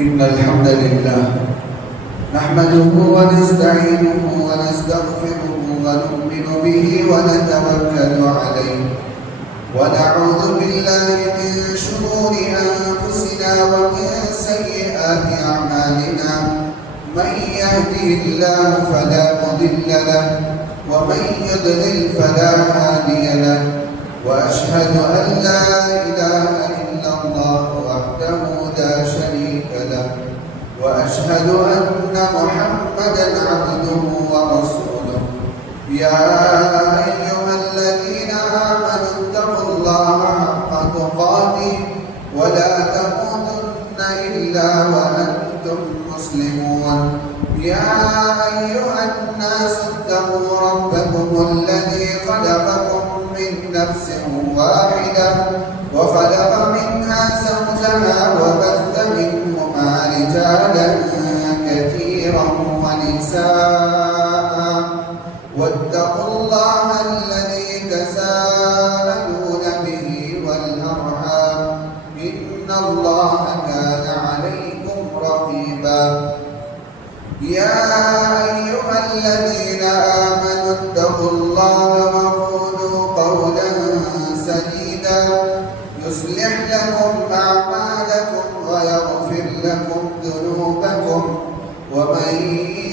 إن الحمد لله نحمده ونستعينه ونستغفره ونؤمن به ونتوكل عليه ونعوذ بالله من شرور أنفسنا ومن سيئات أعمالنا من يهده الله فلا مضل له ومن يضلل فلا هادي له وأشهد أن لا إله إلا الله وحده لا شريك له وأشهد أن محمدا عبده ورسوله يا أيها الذين آمنوا اتقوا الله حق تقاته ولا تموتن إلا وأنتم مسلمون يا أيها الناس اتقوا ربكم الذي خلقكم من نفس واحدة وخلق منها زوجها وبث منهما رجالا كثيرا ونساء واتقوا الله الذي تساءلون به والأرحام إن الله كان عليكم رقيبا يا أيها الذين آمنوا اتقوا الله وقولوا قولا سديدا يصلح لكم أعمالكم ويغفر لكم ذنوبكم ومن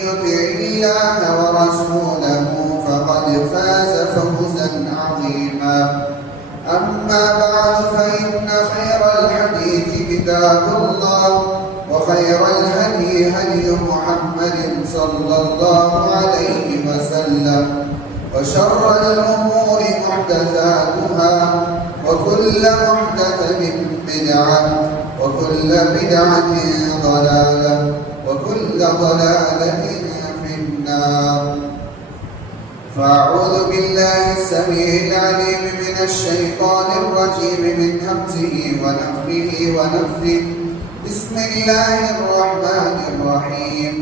يطع الله ورسوله فقد فاز فوزا عظيما أما بعد فإن خير الحديث كتاب الله وخير الهدي هدي محمد صلى الله عليه وسلم وشر الأمور محدثاتها وكل محدثة بدعة وكل بدعة ضلالة وكل ضلالة في النار فأعوذ بالله السميع العليم من الشيطان الرجيم من همزه ونفخه ونفثه بسم الله الرحمن الرحيم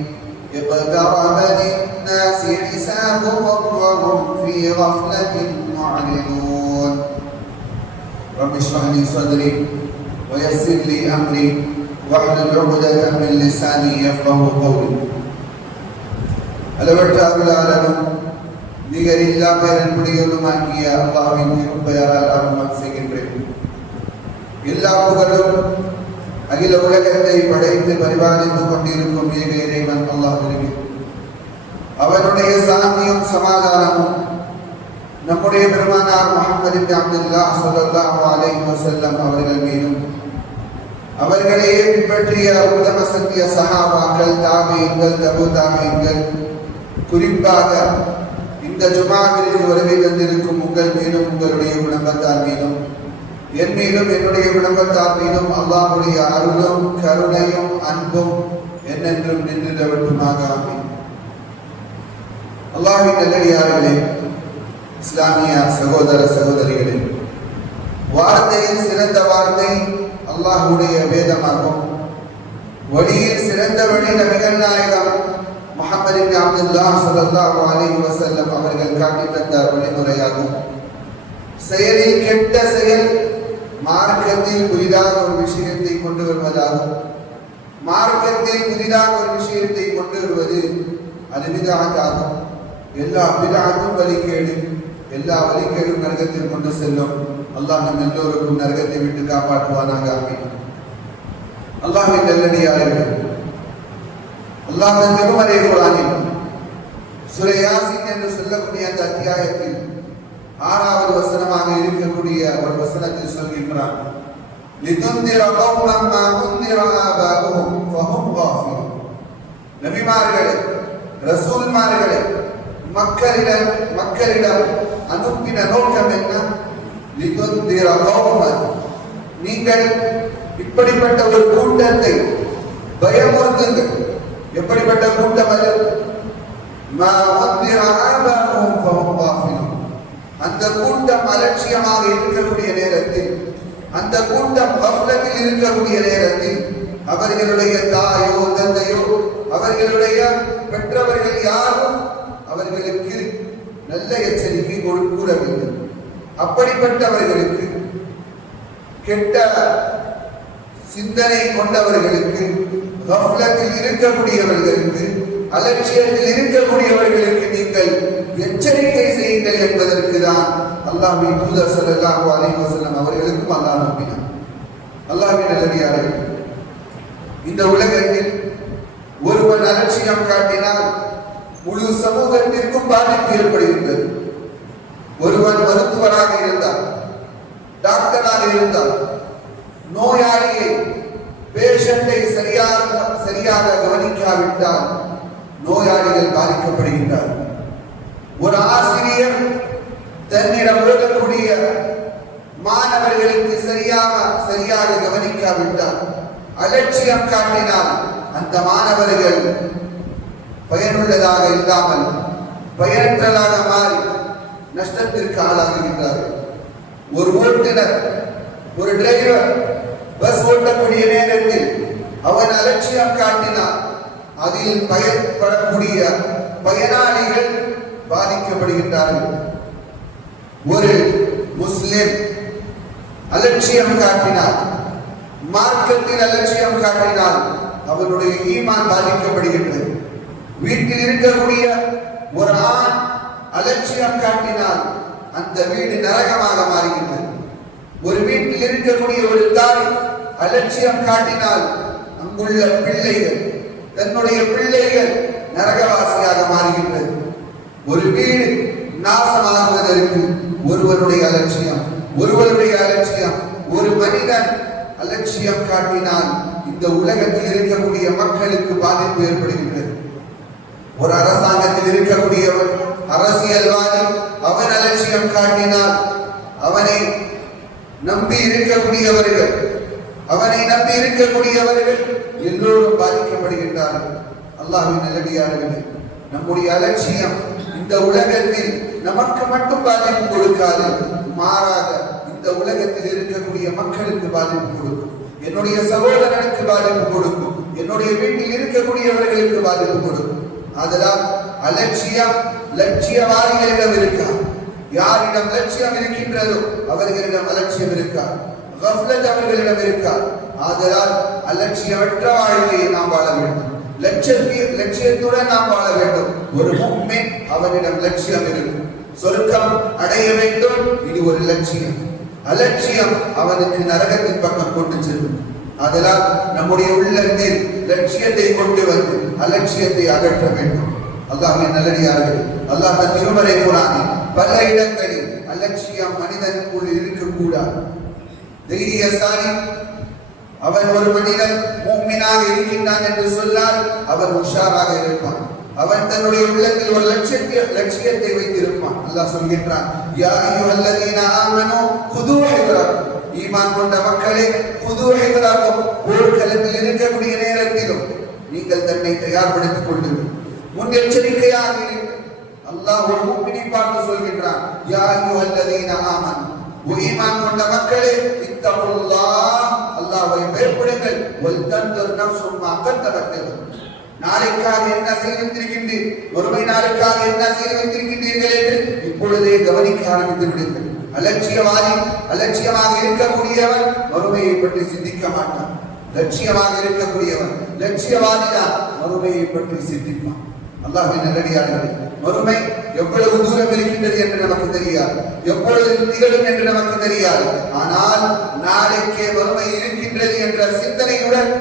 اقترب للناس حسابهم وهم في غفلة معرضون رب اشرح لي صدري ويسر لي أمري واحلل عقدة من لساني يفقهوا قولي அளவற்ற அருளாளனும் நிகரில்லா பேரன்புடையவனுமாகிய அல்லாஹ்வின் திருப்பெயரால் ஆரம்பம் செய்கின்றேன். எல்லா புகழும் அகில உலகத்தை படைத்து பரிபாலித்துக் கொண்டிருக்கும் ஏக இறைவன் அல்லாஹ்விற்கு அவனுடைய சாந்தியும் சமாதானமும் நம்முடைய பெருமானார் முஹம்மது இப்னு அப்துல்லாஹ் ஸல்லல்லாஹு அலைஹி வஸல்லம் அவர்கள் மீதும் அவர்களையே பின்பற்றிய உத்தம சத்திய சஹாபாக்கள் தாபீன்கள் தபு தாபீன்கள் குறிப்பாக இந்த ஜுமாவிற்கு வருகை தந்திருக்கும் உங்கள் மீதும் உங்களுடைய குடும்பத்தார் மீதும் என் மீதும் என்னுடைய குடும்பத்தார் மீதும் அல்லாஹ்வுடைய அருளும் கருணையும் அன்பும் என்னென்றும் நின்றுவிட்டுமாக ஆமீன். அல்லாஹ்வின் நல்லடியார்களே, இஸ்லாமிய சகோதர சகோதரிகளே, வார்த்தையில் சிறந்த வார்த்தை அல்லாஹ்வுடைய வேதமாகும். வழியில் சிறந்த வழி நபிகள் நாயகம் முஹம்மது இப்னு அப்துல்லாஹ் ஸல்லல்லாஹு அலைஹி வஸல்லம் அவர்கள் காட்டித் தந்த வழிமுறையாகும். செயலில் கெட்ட செயல் மார்க்கத்தில் புதிதாக ஒரு விஷயத்தை கொண்டு வருவதாகும். மார்க்கத்தில் புதிதாக ஒரு விஷயத்தை கொண்டு வருவது அது பித்அத் ஆகும். எல்லா பித்அத்தும் வழிகேடு, எல்லா வழிகேடும் நரகத்தில் கொண்டு செல்லும். அல்லாஹ் நம் எல்லோருக்கும் நரகத்தை விட்டு காப்பாற்றுவானாக. ஆமீன். அல்லாஹ்வின் நல்லடியார்களே, அல்லாஹ் தன் திருமறை குர்ஆனில் சூரா யாசீன் என்று சொல்லக்கூடிய அந்த அத்தியாயத்தில் 6வது வசனமாக இருக்கக்கூடிய ஒரு வசனத்தில் சொல்கின்றான், லிதுன்திர கௌமன் மா உன்திர ஆபாஹும் ஃபஹும் காஃபிலூன். நபிமார்களே, ரசூல்மார்களே, மக்களிடம் அனுப்பின நோக்கம் என்ன? லிதுன்திர கௌமன், நீங்கள் இப்படிப்பட்ட ஒரு கூட்டத்தை பயமுறுத்துங்கள். எப்படிப்பட்ட கூட்டம் அது? மா உன்திர ஆபாஹும் ஃபஹும் காஃபிலூன். அந்த கூட்டம் அலட்சியமாக இருக்கக்கூடிய நேரத்தில், அந்த கூட்டம் கஃப்லத்தில் இருக்கக்கூடிய நேரத்தில் அவர்களுடைய தாயோ தந்தையோ அவர்களுடைய பெற்றவர்கள் யாரும் அவர்களுக்கு நல்ல எச்சரிக்கை கூறவில்லை. அப்படிப்பட்டவர்களுக்கு கெட்ட சிந்தனை கொண்டவர்களுக்கு கஃப்லத்தில் இருக்கக்கூடியவர்களுக்கு, அலட்சியத்தில் இருக்கக்கூடியவர்களுக்கு நீங்கள் எச்சரிக்கை செய்யுங்கள் என்பதற்கு தான் அல்லாஹ்வின் தூதர் ஸல்லல்லாஹு அலைஹி வஸல்லம் அவர்களுக்கும் அல்லாஹ் அனுப்பினார். அல்லாஹ்வின் நல்லடியார்களே, இந்த உலகத்தில் ஒருவன் அலட்சியம் காட்டினால் முழு சமூகத்திற்கும் பாதிப்பு ஏற்படுகின்றது. ஒருவன் மருத்துவராக இருந்தால், டாக்டராக இருந்தால், நோயாளியை பேஷண்டை சரியாக கவனிக்காவிட்டால் நோயாளிகள் பாதிக்கப்படுகின்றார். ஒரு ஆசிரியர் தன்னிடம் ஓதக்கூடிய மாணவர்களுக்கு சரியாக கவனிக்காவிட்டால், அலட்சியம் காட்டினால் அந்த மாணவர்கள் பயனுள்ளதாக இல்லாமல் பயனற்றதாக மாறி நஷ்டத்திற்கு ஆளாகுகின்றார்கள். ஒரு ஓட்டுநர், ஒரு டிரைவர் பஸ் ஓட்டக்கூடிய நேரத்தில் அவன் அலட்சியம் காட்டினால் அதில் பயன்படக்கூடிய பயனாளிகள் பாதிக்கப்படுகின்றார்கள். ஒரு முஸ்லிம் அலட்சியம் காட்டினால், மார்க்கத்தில் அலட்சியம் காட்டினால் அவனுடைய ஈமான் பாதிக்கப்படுகின்றது. வீட்டில் இருக்கக்கூடிய ஒரு ஆண் அலட்சியம் காட்டினால் அந்த வீடு நரகமாக மாறுகின்றது. ஒரு வீட்டில் இருக்கக்கூடிய ஒரு தாய் அலட்சியம் காட்டினால் அங்குள்ள பிள்ளைகள், தன்னுடைய பிள்ளைகள் நரகவாசியாக மாறுகின்றது. ஒரு வீடு நாசமாகுவதற்கு ஒருவருடைய அலட்சியம், ஒரு மனிதன் அலட்சியம் காட்டினால் இந்த உலகத்தில் இருக்கக்கூடிய மக்களுக்கு பாதிப்பு ஏற்படுகின்றது. ஒரு அரசாங்கத்தில் இருக்கக்கூடியவர், அரசியல்வாதி, அவன் அலட்சியம் காட்டினால் அவனை நம்பி இருக்கக்கூடியவர்கள் எல்லோரும் பாதிக்கப்படுகின்றார்கள். அல்லாஹ்வின் நல்லடியார்களே, நம்முடைய அலட்சியம் இந்த உலகத்தில் நமக்கு மட்டும் பாதிப்பு கொடுக்காது, மாறாக இந்த உலகத்தில் இருக்கக்கூடிய மக்களுக்கு பாதிப்பு கொடுக்கும். என்னுடைய சகோதரனுக்கு பாதிப்பு கொடுக்கும், என்னுடைய வீட்டில் இருக்கக்கூடியவர்களுக்கு பாதிப்பு கொடுக்கும். அதனால் அலட்சியம் லட்சியவாதிகளிடம் இருக்கா. யாரிடம் லட்சியம் இருக்கின்றதோ அவர்களிடம் அலட்சியம் இருக்கா. கஃப்லத் அவர்களிடம் இருக்கா. ஆதலால் அலட்சியமற்ற வாழ்க்கையை நாம் வாழ வேண்டும். லட்சியத்துடன் நாம் வாழ வேண்டும். ஒரு முஃமின் அவனிடம் லட்சியம் இருக்கும். சொர்க்கம் அடைய வேண்டும், இது ஒரு லட்சியம். அலட்சியம் அவனுக்கு நரகத்தின் பக்கம் கொண்டு செல்லும். அதனால் நம்முடைய உள்ளத்தில் லட்சியத்தை கொண்டு வந்து அலட்சியத்தை அகற்ற வேண்டும். அல்லாஹ்வின் நல்லடியார்களே, அல்லாஹ் திருமறை குர்ஆனில் பல இடங்களில் அலட்சியம் மனிதனுக்குள் இருக்கக்கூடாது. தைரியசாலி அவன் ஒரு மனிதன் முஃமினாக இருக்கின்றான் என்று சொன்னால் அவன் உஷாராக இருப்பான். அவன் தன்னுடைய உள்ளத்தில் ஒரு லட்சியத்தை வைத்திருப்பான். அல்லாஹ் சொல்கின்றான், யா அய்யுஹல்லதீன ஆமனூ குதூ ஹித்ரக்கும், ஈமான் கொண்ட மக்களே, குதூ ஹித்ரக்கும், போர்க்களத்தில் இருக்கக்கூடிய நேரத்திலும் நீங்கள் தன்னை தயார்படுத்திக் கொள்ளுங்கள், முன்னெச்சரிக்கையாக இருங்கள். அல்லாஹ் ஒரு முஃமினை பார்த்து சொல்கின்றான், யா அய்யுஹல்லதீன ஆமனூ, ஈமான் கொண்ட மக்களே, இத்தகுல்லாஹ், அல்லாஹ்வை பயப்படுங்கள், வல் தன்துர் நஃப்ஸும் மா கத்தபத், நாளைக்காக என்ன செய்து வைத்திருக்கின்றீர்கள், ஒருமை நாளைக்காக என்ன செய்து வைத்திருக்கின்றீர்கள் என்று இப்பொழுதே கவனிக்க ஆரம்பித்து விடுங்கள். அலட்சியமாக இருக்கக்கூடியவன் மறுமையை பற்றி சிந்திக்க மாட்டான். லட்சியமாக இருக்கக்கூடியவன், லட்சியவாதிதான், மறுமையை பற்றி சிந்திப்பான். அல்லாஹ்வின் நல்லடியார்களே, மறுமை எவ்வளவு தூரம் இருக்கின்றது என்று நமக்கு தெரியாது, எப்பொழுது நிகழும் என்று நமக்கு தெரியாது. ஆனால் நாளைக்கே மறுமை இருக்கின்றது என்ற சிந்தனையுடன்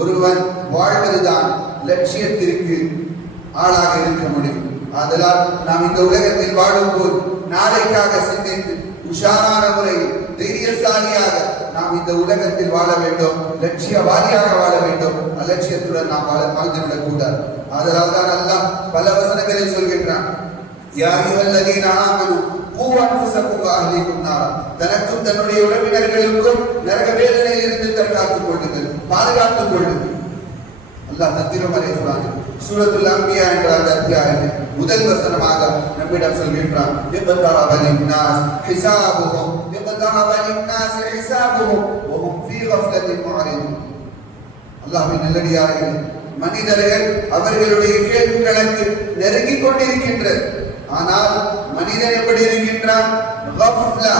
ஒருவன் வாழ்வதுதான் லட்சியத்திற்கு ஆளாக இருக்க முடியும். ஆதலால் நாம் இந்த உலகத்தில் வாழும்போது நாளைக்காக சிந்தித்து உஷாரான முறையில் தைரியசாலியாக நாம் இந்த உலகத்தில் வாழ வேண்டும், லட்சியவாதியாக வாழ வேண்டும். அலட்சியத்துடன் நாம் வாழ்ந்துவிடக் கூடாது. ஆதலால் தான் அல்லாஹ் பல வசனங்களில் சொல்கின்றான், யா அய்யுஹல்லதீன ஆமனூ கூ அன்ஃபுஸக்கும் வ அஹ்லீக்கும் நாரா, தனக்கும் தன்னுடைய உறவினர்களுக்கும் நரக வேதனையில் இருந்து தற்காத்துக் கொள்ளுங்கள், பாதுகாத்துக் கொள்ளுங்கள். அல்லாஹ் திருமறை குர்ஆனில் சூரத்துல் அன்பியா என்ற அந்த அத்தியாயத்தில் முதல் வசனமாக நம்மிடம் சொல்கின்றான், இக்தரப லின்னாஸ் ஹிசாபுஹும் வ ஹும் ஃபீ கஃப்லத்தின் முஅரிதுன். அல்லாஹ்வின் நல்லடியார்களே, மனிதர்கள் அவர்களுடைய கேள்வி கணக்கு நெருங்கிக் கொண்டிருக்கின்றது. ஆனால் மனிதன் எப்படி இருக்கின்றான்? கஃப்லா,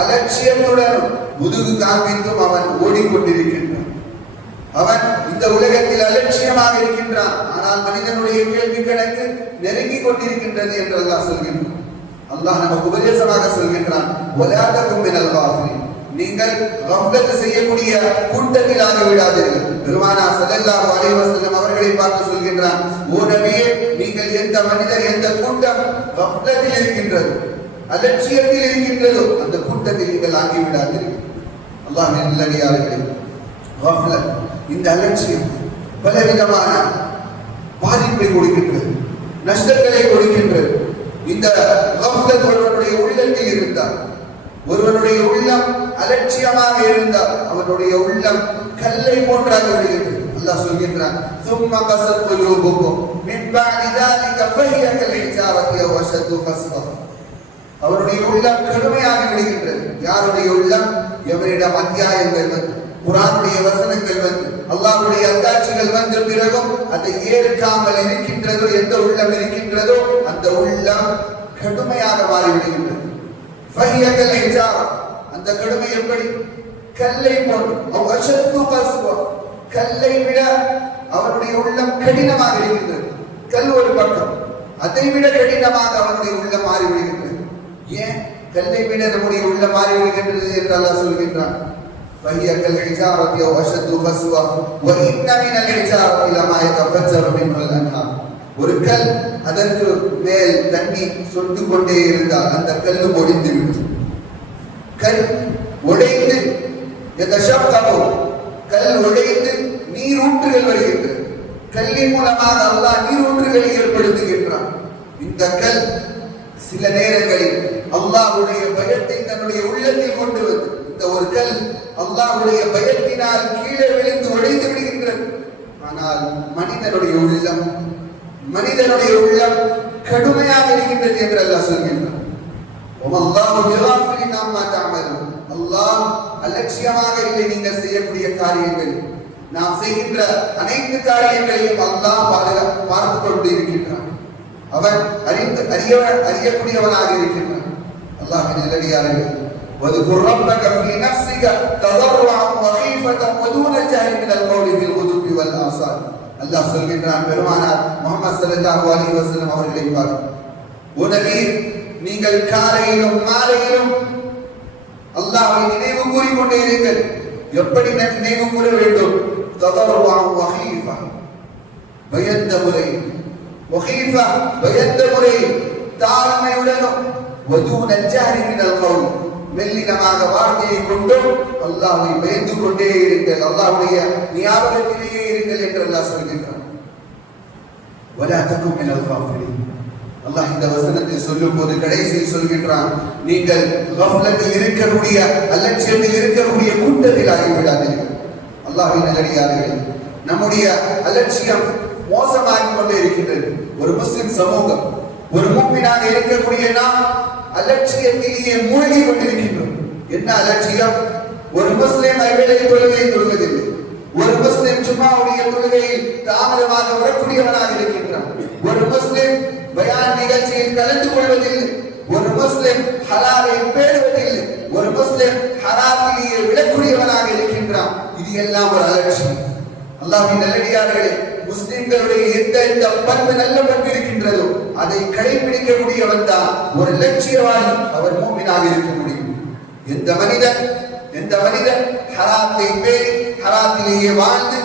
அலட்சியத்துடன் முதுகு காண்பித்தும் அவன் ஓடிக்கொண்டிருக்கின்றான். அவன் இந்த உலகத்தில் சொல்கின்றான். ஆனால் மனிதனுடைய கேள்வி கணக்கு நெருங்கிக் கொண்டிருக்கின்றது என்று அல்லாஹ் சொல்கின்றான். அல்லாஹ் நமக்கு உபதேசமாக சொல்கின்றான், வலா தகும் மினல் காஃபிலின், நீங்கள் கஃப்லத் செய்யக்கூடிய கூட்டத்தில் ஆக விடாதீர்கள். பெருமானார் ஸல்லல்லாஹு அலைஹி வஸல்லம் அவர்களை பார்த்து சொல்கின்றான், ஓ நபியே, நீங்கள் எந்த மனிதர் எந்த கூட்டம் கஃப்லத்தில் இருக்கின்றது, அலட்சியத்தில் இருக்கின்றதோ அந்த கூட்டத்தில் நீங்கள் ஆகி விடாதீர்கள். அல்லாஹ்வின் நல்லடியார்களே, கஃப்லத், இந்த அலட்சியம் பலவிதமான பாதிப்பை கொடுக்கின்றது, நஷ்டங்களை கொடுக்கின்றது. இந்த கஃப்லத் ஒருவனுடைய உள்ளத்தில் இருந்தால், ஒருவனுடைய உள்ளம் அலட்சியமாக இருந்தால் அவனுடைய உள்ளம் கல்லை போன்றாக விடுகிறது. அல்லாஹ் சொல்கின்றான், ثم قست قلوبكم من بعد ذلك فهي كالحجارة أو أشد قسوة. அவருடைய உள்ளம் கடுமையாக விடுகின்றது. யாருடைய உள்ளம்? எவரிடம் அத்தியாயங்கள் வந்து, குர்ஆனுடைய வசனங்கள் வந்து, அல்லாஹ்வுடைய அத்தாட்சிகள் வந்த பிறகும் அதை ஏற்காமல் இருக்கின்றதோ, எந்த உள்ளம் இருக்கின்றதோ அந்த உள்ளம் கடுமையாக மாறிவிடுகின்றது. فهي كالحجارة, அந்த கடுமை எப்படி? கல்லை போன்று. أو أشد قسوة, கல்லை விட அவனுடைய உள்ளம் கடினமாக இருக்கின்றது. கல் ஒரு பக்கம், அதை விட கடினமாக அவனுடைய உள்ளம் மாறிவிடுகின்றது. ஏன் கல்லை விட நம்முடைய உள்ளம் மாறிவிடுகின்றது என்று அல்லாஹ் சொல்கின்றான், فهي كالحجارة أو أشد قسوة وإن من الحجارة لما يتفجر منه الأنهار. ஒரு கல், அதற்கு மேல் தண்ணி சொட்டு கொண்டே இருந்தால் அந்த கல்லு ஒடிந்துவிடும். கல் உடைந்து கல் உடைந்து நீரூற்றுகள் வருகின்றது. கல்லின் மூலமாக அல்லாஹ் நீரூற்றுகளை ஏற்படுத்துகின்றான். இந்த கல் சில நேரங்களில் அல்லாஹ்வுடைய பயத்தை தன்னுடைய உள்ளத்தில் கொண்டு வந்து, இந்த ஒரு கல் அல்லாஹ்வுடைய பயத்தினால் கீழே விழுந்து உடைந்து விடுகின்றது. ஆனால் மனிதனுடைய உள்ளம் கடுமையாக இருக்கின்றது என்று அல்லாஹ் சொல்கின்றான். அல்லாஹ் அலட்சியமாக இல்லை நீங்கள் செய்யக்கூடிய காரியங்கள். நாம் செய்கின்ற அனைத்து காரியங்களையும் அல்லாஹ் பார்த்து கொண்டு இருக்கின்றான். அவன் அறியக்கூடியவனாக இருக்கின்றான். அல்லாஹ்வின் நல்லடியார்களே, وَاذْكُرْ رَبَّكَ فِي نَفْسِكَ تَضَرُّعًا وَخِيفَةً وَدُونَ الْجَهْرِ مِنَ الْقَوْلِ بِالْغُدُوِّ وَالْآصَالِ. அல்லாஹ் சொல்கின்றான், பெருமானார் முஹம்மது ஸல்லல்லாஹு அலைஹி வஸல்லம் அவர்களை பார்த்து, ஓ நபி, நீங்கள் காலையிலும் மாலையிலும் அல்லாஹ்வை நினைவு கூறிக்கொண்டே இருங்கள். எப்படி நினைவு கூற வேண்டும்? ததர்ருஅன் வஹீஃபா, பயந்த முறையில், வஹீஃபா பயந்த முறையில், தாழ்மையுடனும், வதூனல் ஜஹ்ரி மினல் கௌல், மெல்லினமாக வார்த்தையை கொண்டும் அல்லாஹ்வை பயந்து கொண்டே இருங்கள், அல்லாஹ்வுடைய ஞாபகத்திலேயே இருங்கள் என்று அல்லாஹ் சொல்கின்றான். வலா தகும் மினல் காஃபிலின். அல்லாஹ் இந்த வசனத்தை சொல்லும் போது கடைசியில் சொல்கின்றான், நீங்கள் கஃப்லத்தில் இருக்கக்கூடிய, அலட்சியத்தில் இருக்கக்கூடிய கூட்டத்தில் ஆகிவிடாதீர்கள். அல்லாஹ்வின் நல்லடியார்களே, நம்முடைய அலட்சியம் மோசமாகிக் கொண்டே இருக்கின்றது. ஒரு முஸ்லிம் சமூகம், ஒரு முஃமினாக இருக்கக்கூடிய நாம் அலட்சியத்திலேயே மூழ்கி கொண்டிருக்கின்றோம். என்ன அலட்சியம்? ஒரு முஸ்லிம் ஐவேளை தொழுகையை தொழுவதில்லை. ஒரு முஸ்லிம் ஜும்ஆவுடைய தொழுகையில் தாமதமாக வரக்கூடியவனாக இருக்கின்றான். ஒரு முஸ்லிம் பயான் நிகழ்ச்சியில் கலந்து கொள்வதில்லை. ஒரு முஸ்லிம் ஹலாலை பேணுவதில்லை. ஒரு முஸ்லிம் ஹராமிலேயே விடக்கூடியவனாக இருக்கின்றான். இது எல்லாம் ஒரு அலட்சியம். அல்லாஹ்வின் நல்லடியார்களே, முஸ்லிம்களுடைய எந்த பண்பு, நல்ல பண்பு இருக்கின்றதோ அதை கடைபிடிக்கக்கூடியவன் தான் ஒரு லட்சியவாதி, அவர் மூமினாக இருக்க முடியும். எந்த மனிதன் ஹராத்தை பேணி ஹராத்திலேயே வாழ்ந்து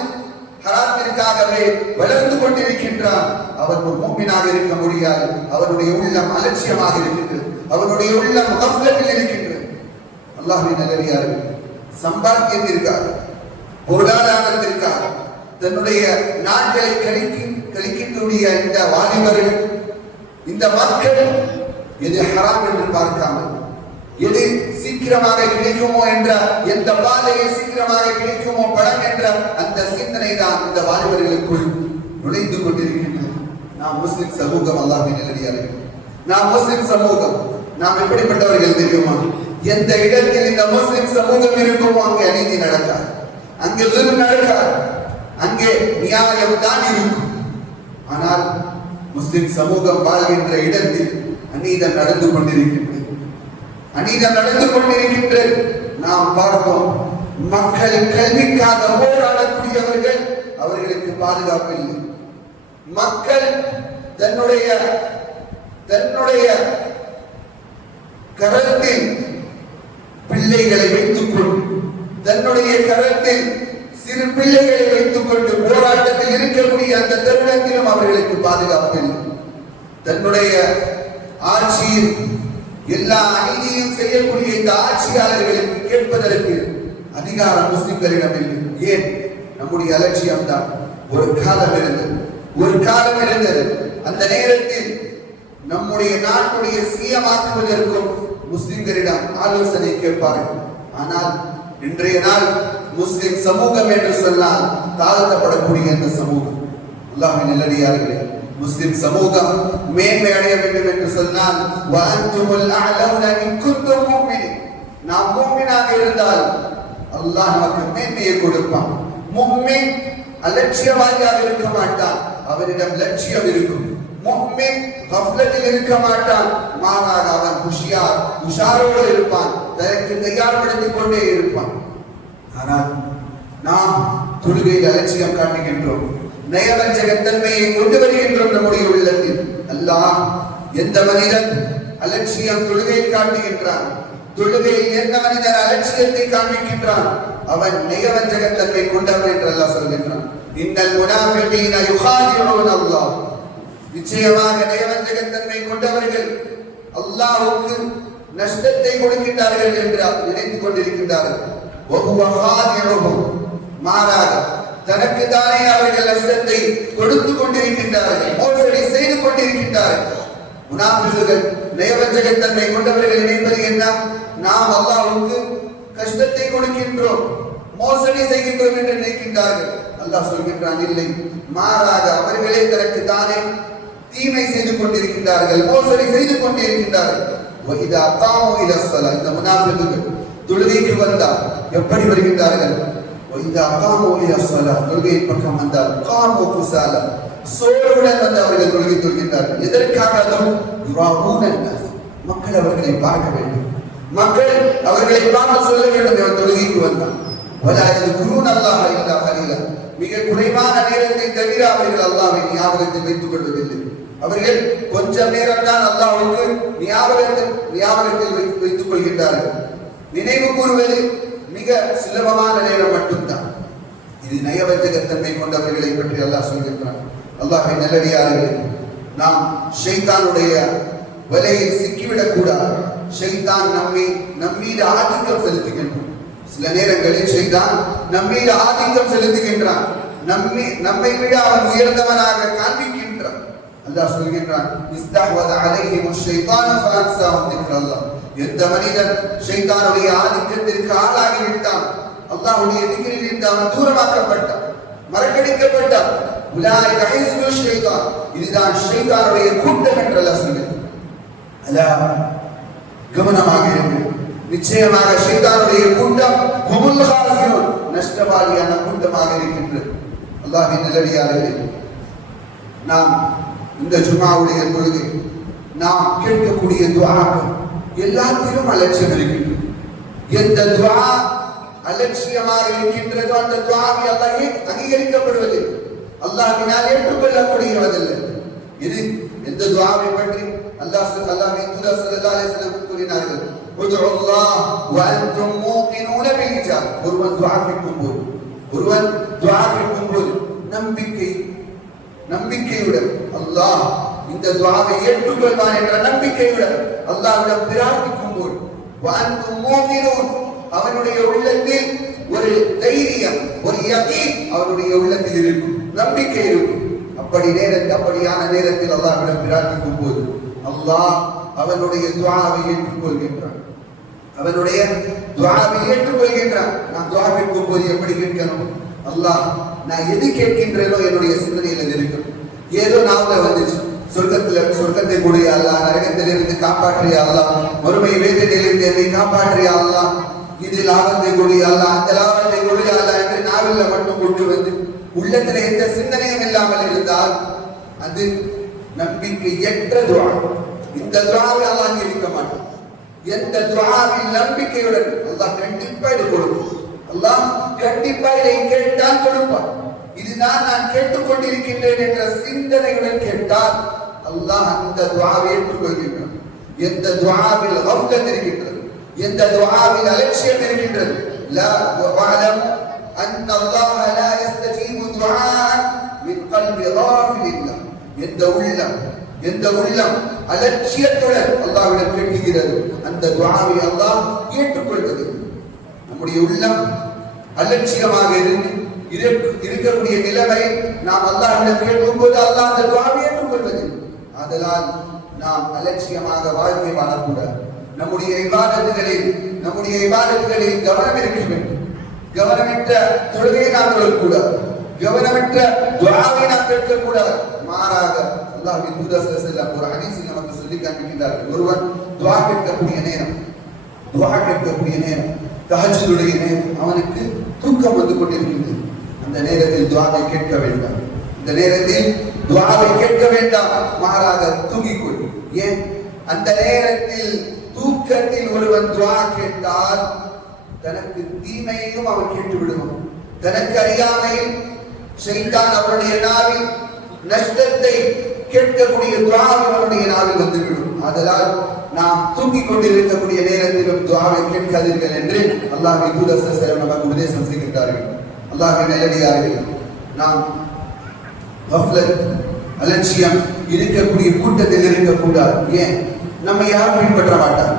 ஹராத்திற்காகவே வளர்ந்து கொண்டிருக்கின்றான், அவர் ஒரு மூமினாக இருக்க முடியாது. அவருடைய உள்ளம் அலட்சியமாக இருக்கின்றது, அவருடைய உள்ளம் கஃப்லத்தில் இருக்கின்றது. அல்லாஹ்வின் நல்லடியார்களே, சம்பாத்தியத்திற்காக, பொருளாதாரத்திற்காக தன்னுடைய நாட்களை கழிக்கக்கூடிய இந்த வாலிபர்கள், இந்த மக்கள் எது ஹராம் என்று பார்க்காமல், எது சீக்கிரமாக கிடைக்குமோ என்ற, எந்த பாதையை சீக்கிரமாக கிடைக்குமோ படம் என்ற அந்த சிந்தனை தான் இந்த வாலிபர்களுக்குள் நுழைந்து கொண்டிருக்கின்றது. நாம் முஸ்லிம் சமூகம், அல்லாஹ்வின் நல்லடியார்களே, நாம் முஸ்லிம் சமூகம், நாம் எப்படிப்பட்டவர்கள் தெரியுமா? எந்த இடத்தில் இந்த முஸ்லிம் சமூகம் இருக்குமோ அங்கே அநீதி நடக்காது, அங்கே துல்ம் நடக்காது, அங்கே நியாயம் தான் இருக்கும். ஆனால் முஸ்லிம் சமூகம் வாழ்கின்ற இடத்தில் அநீதம் நடந்து கொண்டிருக்கின்றது. நாம் பார்ப்போம், மக்கள் கல்விக்காக போராடக்கூடியவர்கள், அவர்களுக்கு பாதுகாப்பு இல்லை. மக்கள் தன்னுடைய கரத்தில் பிள்ளைகளை வைத்துக் கொண்டு, தன்னுடைய கரத்தில் சிறு பிள்ளைகளை வைத்துக் கொண்டு போராட்டத்தில் இருக்கக்கூடிய அந்த தருணத்திலும் அவர்களுக்கு பாதுகாப்பு இல்லை. தன்னுடைய ஆட்சியில் எல்லா அநீதியும் செய்யக்கூடிய இந்த ஆட்சியாளர்களுக்கு கேட்பதற்கு அதிகாரம் முஸ்லிம்களிடம் இல்லை. ஏன்? நம்முடைய அலட்சியம் தான். ஒரு காலம் இருந்தது. அந்த நேரத்தில் நம்முடைய நாட்டுடைய சிஎமாக்குவதற்கும் முஸ்லிம்களிடம் ஆலோசனை கேட்பார்கள். ஆனால் இன்றைய நாள் முஸ்லிம் சமூகம் என்று சொன்னால் தாழ்த்தப்படக்கூடிய இந்த சமூகம். அல்லாஹ்வின் நல்லடியார்களே, முஸ்லிம் சமூகம் மேன்மை அடைய வேண்டும் என்று சொன்னால் நாம் முஃமினாக இருந்தால் அல்லாஹ் நமக்கு மேன்மையை கொடுப்பான். முஃமின் அலட்சியவாதியாக இருக்க மாட்டான், அவரிடம் லட்சியம் இருக்கும். முஃமின் கஃப்லத்தில் இருக்க மாட்டான், மாறாக அவன் உஷாரோடு இருப்பான், தனக்கு தயார்படுத்திக் கொண்டே இருப்பான். ஆனால் நாம் தொழுகையில் அலட்சியம் காட்டுகின்றோம், நயவஞ்சகத்தன்மையை கொண்டு வருகின்றோம் நம்முடைய உள்ளத்தில். அல்லாஹ் எந்த மனிதன் அலட்சியம் தொழுகையில் காட்டுகின்றான், தொழுகையில் எந்த மனிதன் அலட்சியத்தை காண்பிக்கின்றான், அவன் நயவஞ்சகத்தன்மை கொண்டவன் என்று அல்லாஹ் சொல்கின்றான். இன்னல் முனாஃபிகீன யுகாதிஊன அல்லாஹ், நிச்சயமாக நயவஞ்சகத்தன்மை கொண்டவர்கள் அல்லாஹ்வுக்கு நஷ்டத்தை கொடுக்கின்றார்கள் என்று நினைத்துக் கொண்டிருக்கின்றார்கள். வஹுவ காதிஊஹும், மாறாக தனக்கு தானே அவர்கள் நஷ்டத்தை கொடுத்து கொண்டிருக்கின்றார்கள், மோசடி செய்து கொண்டிருக்கின்றார்கள். முனாஃபிக்குகள் நயவஞ்சகத்தன்மை கொண்டவர்கள் நினைப்பது என்ன? நாம் அல்லாஹ்வுக்கு கஷ்டத்தை கொடுக்கின்றோம், மோசடி செய்கின்றோம் என்று நினைக்கின்றார்கள். அல்லாஹ் சொல்கின்றான், இல்லை, மாறாக அவர்களே தனக்கு தானே தீமை செய்து கொண்டிருக்கின்றார்கள், மோசடி செய்து கொண்டிருக்கின்றார்கள். வஇதா காமு இலா ஸலா, இந்த முனாஃபிக்குகள் தொழுகைக்கு வந்தால் எப்படி வருகின்றார்கள்? வஇதா காமு இலா ஸலா, தொழுகையின் பக்கம் வந்தால் காமு குஸாலா, சோர்வுடன் வந்து அவர்கள் தொழுகை தொழுகின்றார்கள். எதற்காக? மக்கள் அவர்களை பார்க்க வேண்டும், மக்கள் அவர்களை பார்த்து சொல்ல வேண்டும், இவன் தொழுகைக்கு வந்தான். மிக குறைவான நேரத்தை தவிர அவர்கள் அல்லாஹ்வை ஞாபகத்தில் வைத்துக் கொள்வதில்லை. அவர்கள் கொஞ்சம் நேரம் தான் அல்லாஹ்வுக்கு ஞாபகத்தில் வைத்துக் கொள்கின்றார்கள். நினைவு கூறுவது மிக சுலபமான நேரம் மட்டும்தான். இது நயவஞ்சகத்தன்மை கொண்டவர்களை பற்றி அல்லாஹ் சொல்கின்றான். அல்லாஹ்வின் நல்லடியார்களே, நாம் ஷைத்தானுடைய வலையில் சிக்கிவிடக் கூடாது. ஷைத்தான் நம்மீது ஆதிக்கம் செலுத்துகின்றான். சில நேரங்களில் ஷைத்தான் நம்மீது ஆதிக்கம் செலுத்துகின்றான், நம்மை விட அவன் உயர்ந்தவனாக காண்பிக்கின்றான். அல்லாஹ் சொல்கின்றான், இஸ்தஹ்வத அலைஹிம் ஷைத்தானு ஃபஅன்ஸாஹும் திக்ரல்லாஹ், எந்த மனிதன் ஷைத்தானுடைய ஆதிக்கத்திற்கு ஆளாகிவிட்டான், அல்லாஹ்வுடைய திக்ரில் இருந்து அவன் தூரமாக்கப்பட்டான், மறக்கடிக்கப்பட்டான். உலாயிக ஹிஸ்பு ஷைத்தான், இதுதான் ஷைத்தானுடைய கூட்டம் என்று அல்லாஹ் சொல்கிறான். அல்லாஹ் கவனமாக இருங்கள். நிச்சயமாக ஷைத்தானுடைய கூட்டம் ஹுமுல் காஸிரூன், நஷ்டவாளியான கூட்டமாக இருக்கின்றது. அல்லாஹ்வின் நல்லடியார்களே, நாம் இந்த ஜும்ஆவுடைய தொழுகை நாம் கேட்கக்கூடிய துஆக்கள் எல்லாத்திலும் அலட்சியம் இருக்கின்றது. எந்த துஆ அலட்சியமாக இருக்கின்றதோ அந்த துஆவை அல்லாஹ் அங்கீகரிக்கப்படுவதில்லை, அல்லாஹ்வினால் ஏற்றுக்கொள்ளக்கூடியவதில்லை. இது எந்த துஆவை பற்றி அல்லாஹ்வின் தூதர் ஸல்லல்லாஹு அலைஹி வஸல்லம் கூறினார்கள், உதுஉ அல்லாஹ் வ அன்தும் மூகினூன பில் இஜாபா. ஒருவன் துஆ கேட்கும்போது நம்பிக்கையுடன் அல்லாஹ் இந்த துஆவை ஏற்றுக்கொள்வான் என்ற நம்பிக்கையுடன் அல்லாஹ்விடம் பிரார்த்திக்கும் போது வ அன்தும் மூகினூன், அவனுடைய உள்ளத்தில் ஒரு தைரியம், ஒரு யகீன் அவனுடைய உள்ளத்தில் இருக்கும், நம்பிக்கை இருக்கும். அப்படியான நேரத்தில் அல்லாஹ்விடம் பிரார்த்திக்கும் போது அல்லாஹ் அவனுடைய துஆவை ஏற்றுக்கொள்கின்றான், நான் துஆ கேட்கும் போது எப்படி கேட்கணும்? அல்லாஹ் நான் எது கேட்கின்றேனோ என்னுடைய சிந்தனையில் இருக்கும். ஏதோ நாவல வந்துச்சு, சொர்க்கத்தை கூடிய அல்லாஹ், நரகத்திலிருந்து காப்பாற்றிய அல்லாஹ், மறுமை வேதனையிலிருந்து என்னை காப்பாற்றிய அல்லாஹ், இது லாபத்தை கூடிய அல்லாஹ், அந்த லாபத்தை கூடிய அல்லாஹ் என்று நாவல மட்டும் கொண்டு வந்து உள்ளத்தில் எந்த சிந்தனையும் இல்லாமல் இருந்தால் அது நம்பிக்கையற்ற துஆ. இந்த துஆவை அல்லாஹ் இருக்க மாட்டான். எந்த துஆவில் நம்பிக்கையுடன் அல்லாஹ் கண்டிப்பா இது கொடுப்பான். அல்லாஹ் கண்டிப்பா இதை கேட்டால் கொடுப்பான். இதுதான் நான் கேட்டுக்கொண்டிருக்கின்றேன் என்ற சிந்தனையுடன் கேட்டால் அல்லாஹ் அந்த துஆவை ஏற்றுக்கொள்கின்றான். எந்த துஆவில் கஃப்லத் இருக்கின்றது, எந்த துஆவில் அலட்சியம் இருக்கின்றது, லா வஅலம் அன் அல்லாஹ் லா யஸ்தஜீபு துஆஅன் மின் கல்பி காஃபிலின். எந்த உள்ளம் அலட்சியத்துடன் அல்லாஹ்விடம் கேட்கிறது அந்த துஆவை அல்லாஹ் ஏற்றுக்கொள்வது. நம்முடைய உள்ளம் அலட்சியமாக இருக்கக்கூடிய நிலைமை நாம் அல்லாஹ்விடம் கேட்கும்போது அல்லாஹ் அந்த துஆவை ஏற்றுக்கொள்வது. அதனால் நாம் அலட்சியமாக வாழ்க்கை வாழக்கூடாது. நம்முடைய இபாதத்துகளில் கவனம் இருக்க வேண்டும். கவனமற்ற தொழுகையை நாம் தொழக்கூடாது, கவனமற்ற துஆவை நாம் கேட்கக்கூடாது. மாறாக அல்லாஹ்வின் தூதர் ஸல்லல்லாஹு அலைஹி வஸல்லம் ஒரு ஹதீஸில் நமக்கு சொல்லி காண்பிக்கிறார்கள், ஒருவன் துஆ கேட்கக்கூடிய நேரம் தஹஜ்ஜுடைய நேரம், அவனுக்கு தூக்கம் வந்து கொண்டிருக்கிறது. அந்த நேரத்தில் துஆவை கேட்க வேண்டாம். இந்த நேரத்தில் துஆவை கேட்க வேண்டாம், மாறாக தூங்கிக் கொள். ஏன்? அந்த நேரத்தில் தூக்கத்தில் ஒருவன் துஆ கேட்டால் தனக்கு தீமையையும் அவன் கேட்டு விடுவான். தனக்கு அறியாமையில் ஷைத்தான் அவனுடைய நாவில் நஷ்டத்தை கேட்கக்கூடிய துஆ அவனுடைய நாவில் வந்துவிடும். அதனால் நாம் தூங்கிக் கொண்டிருக்கக்கூடிய நேரத்திலும் துஆவை கேட்காதீர்கள் என்று அல்லாஹ்வின் தூதர் ஸல்லல்லாஹு அலைஹி வஸல்லம் நமக்கு உபதேசம் செய்கிறார்கள். அல்லாஹ்வின் நல்லடியார்களே, நாம் கஃப்லத் அலட்சியம் இருக்கக்கூடிய கூட்டத்தில் இருக்கக்கூடாது. ஏன்? நம்ம யாரும் பின்பற்ற மாட்டார்.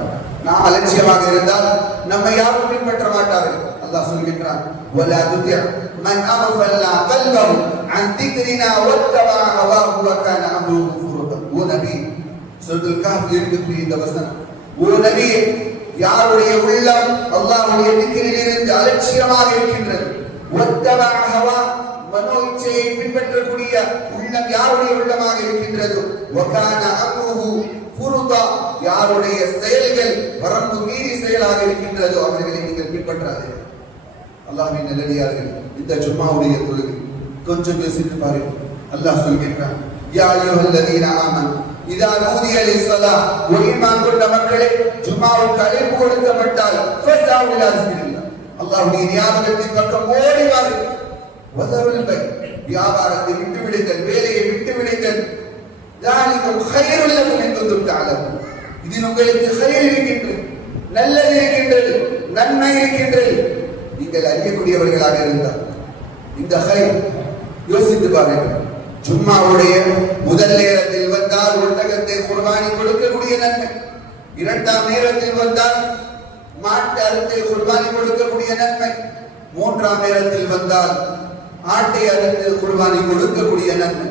நாம் அலட்சியமாக இருந்தால் நம்ம யாரும் பின்பற்ற மாட்டார்கள். அல்லாஹ் சொல்கிறான், வலா துதி' மன் அஃபல்னா கல்பஹு அன் திக்ரினா வத்தபஅ ஹவாஹு வகான அம்ருஹு ஃபுருதா. ஓ நபி, சூரத்துல் கஹ்ஃப் இருக்கக்கூடிய இந்த வசனம், ஓ நபி, யாருடைய உள்ளம் அல்லாஹ்வுடைய திக்ரில் இருந்து அலட்சியமாக இருக்கின்றது, வத்தபஅ ஹவா, மனோ இச்சையை பின்பற்றக்கூடிய உள்ளம் யாருடைய உள்ளமாக இருக்கின்றதோ, வகான அம்ருஹு ஃபுருதா, யாருடைய செயல்கள் வரம்பு மீறி செயலாக இருக்கின்றதோ அவர்களை நீங்கள் பின்பற்றாதீர்கள். அல்லாஹ்வின் நல்லடியார்களே, இந்த ஜும்மாவுடைய தொழுகை கொஞ்சம் யோசித்து பாருங்கள். அல்லாஹ் சொல்கிறான், யா அய்யுஹல்லதீன ஆமனு இதா நூதிய லிஸ்ஸலாஹ், ஈமான் கொண்ட மக்களே, ஜும்மாவுக்கு அழைப்பு கொடுக்கப்பட்டால் ஃபஸாஉ இலா ஸிக்ரில்லாஹ், அல்லாஹ்வுடைய ஞாபகத்தின் பக்கம் ஓடி வாருங்கள். வதருல் பை, வியாபாரத்தை விட்டு விடுங்கள், வேலையை விட்டு விடுங்கள். தாலிகும் கைருல் லக்கும் இன் குன்தும் தஅலமூன், இதில் உங்களுக்கு கைர் இருக்கின்றது, நல்லது இருக்கின்றது, நன்மை இருக்கின்றது, நீங்கள் அறியக்கூடியவர்களாக இருந்தால். இந்த கைர் யோசித்து பாருங்கள். ஜும்மாவுடைய முதல் நேரத்தில் வந்தால் ஒட்டகத்தை குர்பானி கொடுக்கக்கூடிய நன்மை, இரண்டாம் நேரத்தில் வந்தால் மாட்டு அறுத்தை குர்பானி கொடுக்கக்கூடிய நன்மை, மூன்றாம் நேரத்தில் வந்தால் ஆட்டை அறுத்து குர்பானி கொடுக்கக்கூடிய நன்மை,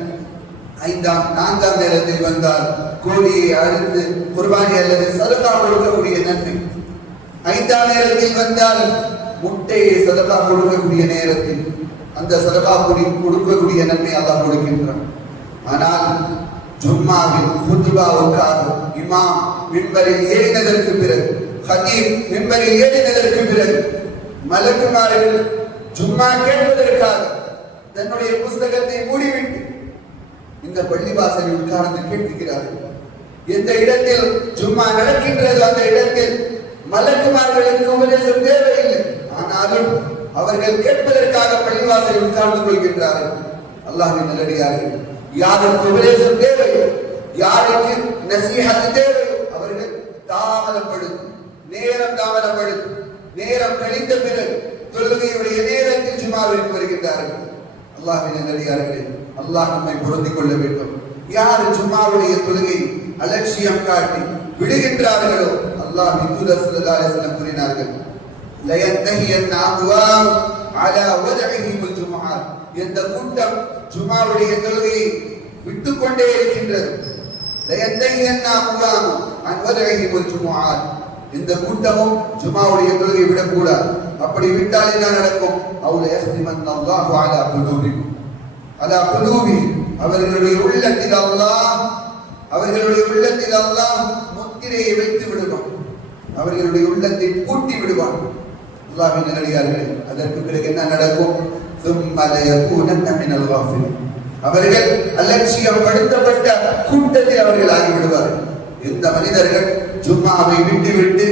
நான்காம் நேரத்தில் வந்தால் கோழியை அறுத்து குர்பானி அல்லது சதகா கொடுக்கக்கூடிய நன்மை, ஐந்தாம் நேரத்தில் வந்தால் முட்டையை சதகா கொடுக்கக்கூடிய நேரத்தில் அந்த சதகா கொடுக்கக்கூடிய நன்மை அல்லாஹ் கொடுக்கின்றான். ஆனால் ஜும்மாவில் குத்பாவுக்காக இமாம் மிம்பரில் ஏறினதற்கு பிறகு, ஹதீப் மிம்பரில் ஏறினதற்கு பிறகு மலக்குமார்கள் ஜும்மா கேட்பதற்காக தன்னுடைய புஸ்தகத்தை மூடிவிட்டு இந்த பள்ளிவாசலில் உட்கார்ந்து கேட்கிறார்கள். எந்த இடத்தில் ஜும்மா நடக்கின்றதோ அந்த இடத்தில் மலக்குமார்களுக்கு உபதேசம் தேவையில்லை, ஆனாலும் அவர்கள் கேட்பதற்காக பள்ளிவாசலில் உட்கார்ந்து கொள்கின்றார்கள். அல்லாஹ்வின் நல்லடியார்களே, யாருக்கு உபதேசம் தேவையோ, யாருக்கு நசீஹத் தேவையோ அவர்கள் தாமதப்படுத்தும், நேரம் கழிந்த பிறகு தொழுகையுடைய நேரத்தில் ஜும்மாவிற்கு வருகின்றார்கள். அல்லாஹ்வின் நல்லடியார்களே, அல்லாஹ் நம்மை பொருந்திக் கொள்ள வேண்டும். யார் ஜும்மாவுடைய தொழுகை அலட்சியம் காட்டி விடுகின்றார்களோ, அல்லாஹ்வின் தூதர் ஸல்லல்லாஹு அலைஹி வஸல்லம் கூறினார்கள், லயன்தஹியன் அக்வாம் அலா வதஇஹில் ஜும்ஆத், இந்த கூட்டம் ஜும்மாவுடைய தொழுகையை விட்டுக்கொண்டே இருக்கின்றது. லயன்தஹியன் அக்வாம் அன் வதஇஹில் ஜும்ஆத், இந்த கூட்டமும் ஜும்மாவுடைய தொழுகை விடக்கூடாது. அப்படி விட்டால் என்ன நடக்கும்? அவுல யஸ்திமன் அல்லாஹு அலா குலூபிஹிம், அலா குலூபிஹிம், அவர்களுடைய உள்ளத்தில் அல்லாஹ் முத்திரையை வைத்து விடுவான், அவர்களுடைய உள்ளத்தை பூட்டி விடுவான். அல்லாஹ்வின் நல்லடியார்களே, அதற்கு பிறகு என்ன நடக்கும்? ثم ليكونن من الغافلين, அவர்கள் அலட்சியம் படுத்தப்பட்ட கூட்டத்தில் அவர்கள் ஆகிவிடுவார்கள். எந்த மனிதர்கள் ஜும்மாவை விட்டுவிட்டு,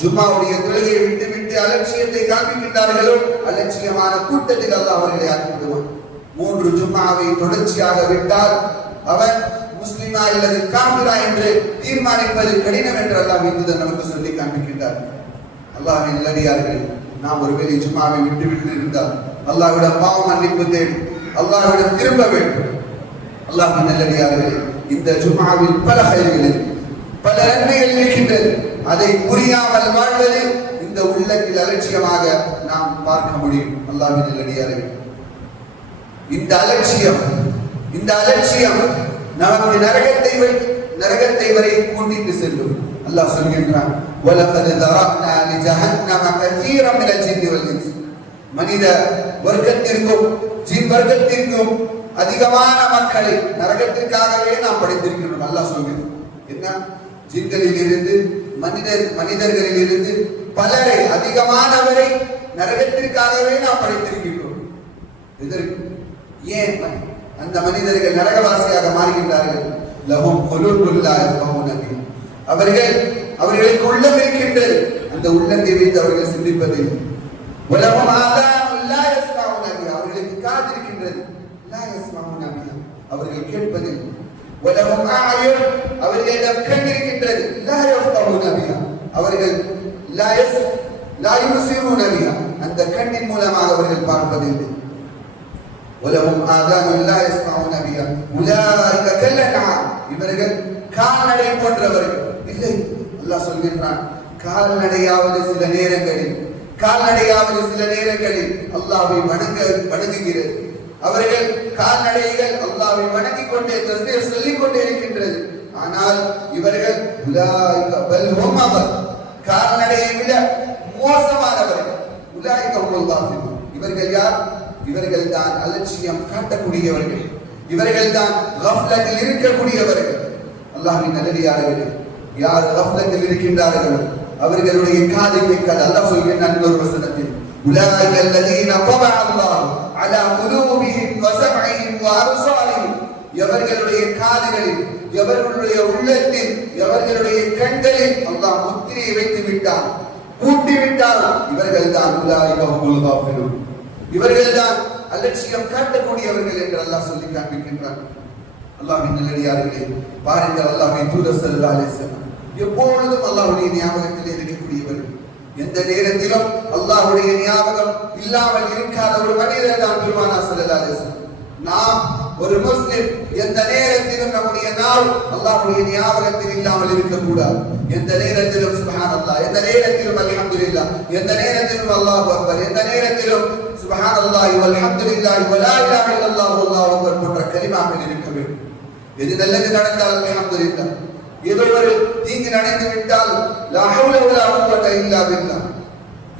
ஜும்மாவுடைய தொழுகையை விட்டுவிட்டு அலட்சியத்தை காண்பிக்கின்றார்களோ, அலட்சியமான கூட்டத்தில் அல்லாஹ் அவர்களை ஆக்கி விடுவான். 3 ஜும்ஆவை தொடர்ச்சியாக விட்டால் அவன் முஸ்லிமா அல்லது காஃபிரா என்று தீர்மானிப்பது கடினம் என்று அல்லாஹ் தூதர் நமக்கு சொல்லி காண்பிக்கின்றார். அல்லாஹ்வின் நல்லடியார்களே, நாம் ஒருவேளை ஜும்ஆவை விட்டு இருந்தால் அல்லாஹ்விடம் பாவ மன்னிப்பு தேடி அல்லாஹ்விடம் திரும்ப வேண்டும். அல்லாஹ்வின் நல்லடியார்களே, இந்த ஜும்ஆவில் பல ஹைர்கள், பல நன்மைகள் இருக்கின்றது. அதை புரியாமல் வாழ்வது இந்த உள்ளத்தில் அலட்சியமாக நாம் பார்க்க முடியும். அல்லாஹ்வின் நல்லடியார்களே, இந்த அலட்சியம் நமக்கு நரகத்தை வரை கூட்டிட்டு செல்லும். அல்லாஹ் சொல்கின்றான், வலகத் தரக்னா லிஜஹன்னம கதீரன் மினல் ஜின்னி வல் இன்ஸ். மனித வர்க்கத்திற்கும் ஜின் வர்க்கத்திற்கும் அதிகமான மக்களை நரகத்திற்காகவே நாம் படைத்திருக்கிறோம். அல்லாஹ் சொல்கிறான், என்ன, ஜின்களில் இருந்து மனிதர்களில் இருந்து பலரை, அதிகமானவரை நரகத்திற்காகவே நாம் படைத்திருக்கிறோம். எதற்கு? ஏன் அந்த மனிதர்கள் நரகவாசியாக மாறுகின்றார்கள்? லஹும் குலூபுன் லா யஃகஹூன பிஹா. அவர்களுக்கு உள்ளம் இருக்கின்றது, அந்த உள்ளத்தை வைத்து அவர்கள் சிந்திப்பதில்லை. வலஹும் ஆதானுன் லா யஸ்மஊன பிஹா. அவர்களுக்கு காது இருக்கின்றது, லா யஸ்மஊன பிஹா. அவர்கள் கேட்பதில்லை. வலஹும் அஅயுன். அவர்களிடம் கண் இருக்கின்றது, லா யஃகஹூன பிஹா. அவர்கள் லா யுப்சிரூன பிஹா. அந்த கண்ணின் மூலமாக அவர்கள் பார்ப்பதில்லை. வலஹும் ஆதானுன் லா யஸ்மஊன பிஹா உலாயிக கல்அன்ஆம். இவர்கள் கால்நடை போன்றவர்கள் இல்லை. அல்லாஹ் சொல்கிறான், கால்நடையாவது சில நேரங்களில் அல்லாஹ்வை வணங்குகிறது. அவர்கள் கால்நடைகள் அல்லாஹ்வை வணங்கிக் கொண்டே தஸ்பீஹ் சொல்லிக் கொண்டே இருக்கின்றது. ஆனால் இவர்கள் உலாயிக பல் ஹும் அபல், கால்நடையை விட மோசமானவர்கள். உலாயிக ஹுமுல் காஃபிரூன். இவர்கள் யார்? இவர்கள் தான் அலட்சியம் காட்டக்கூடியவர்கள், இவர்கள் தான் கஃப்லத்தில் இருக்கக்கூடியவர்கள். அல்லாஹ்வின் நல்லடியார்களே, யார் கஃப்லத்தில் இருக்கின்றார்களோ அவர்களுடைய காது கேட்காது. அல்லாஹ் சொல்கிறான் இன்னொரு வசனத்தில், உலாயிக அல்லதீன தபஅ அல்லாஹு அலா குலூபிஹிம் வ சம்இஹிம் வ அப்சாரிஹிம். எவர்களுடைய காதுகளில், எவர்களுடைய உள்ளத்தில், எவர்களுடைய கண்களில் அல்லாஹ் முத்திரையை வைத்து விட்டான், பூட்டி விட்டான், இவர்கள் தான் உலாயிக ஹுமுல் காஃபிரூன். இவர்கள் தான் அலட்சியம் காட்டக்கூடியவர்கள் என்று அல்லாஹ் சொல்லி காண்பிக்கின்றான். அல்லாஹ்வின் நல்லடியார்களே, பாருங்கள், அல்லாஹ்வின் தூதர் ஸல்லல்லாஹு அலைஹி வஸல்லம் எப்பொழுதும் அல்லாஹ்வுடைய ஞாபகத்தில் இருக்கக்கூடியவர்கள். எந்த நேரத்திலும் அல்லாஹ்வுடைய ஞாபகம் இல்லாமல் இருக்காத ஒரு மனிதர் தான் பெருமானார் ஸல்லல்லாஹு அலைஹி வஸல்லம். நாம் ஒரு முஸ்லிம் எந்த நேரத்திலும் நம்முடைய நாள் அல்லாஹ்வுடைய ஞாபகத்தில் இல்லாமல் இருக்கக்கூடாது. எந்த நேரத்திலும் சுப்ஹானல்லாஹ், எந்த நேரத்திலும் அல்ஹம்துலில்லாஹ், எந்த நேரத்திலும் அல்லாஹு அக்பர், எந்த நேரத்திலும் சுப்ஹானல்லாஹி வல்ஹம்துலில்லாஹி வலா இலாஹ இல்லல்லாஹு வல்லாஹு அக்பர் போன்ற கலிமாக்கள் இருக்க வேண்டும். எது நல்லது நடந்தால் அல்ஹம்துலில்லாஹ், ஏதோ ஒரு தீங்கு நடந்து விட்டால் லா ஹவ்ல வலா குவத இல்லா பில்லாஹ்,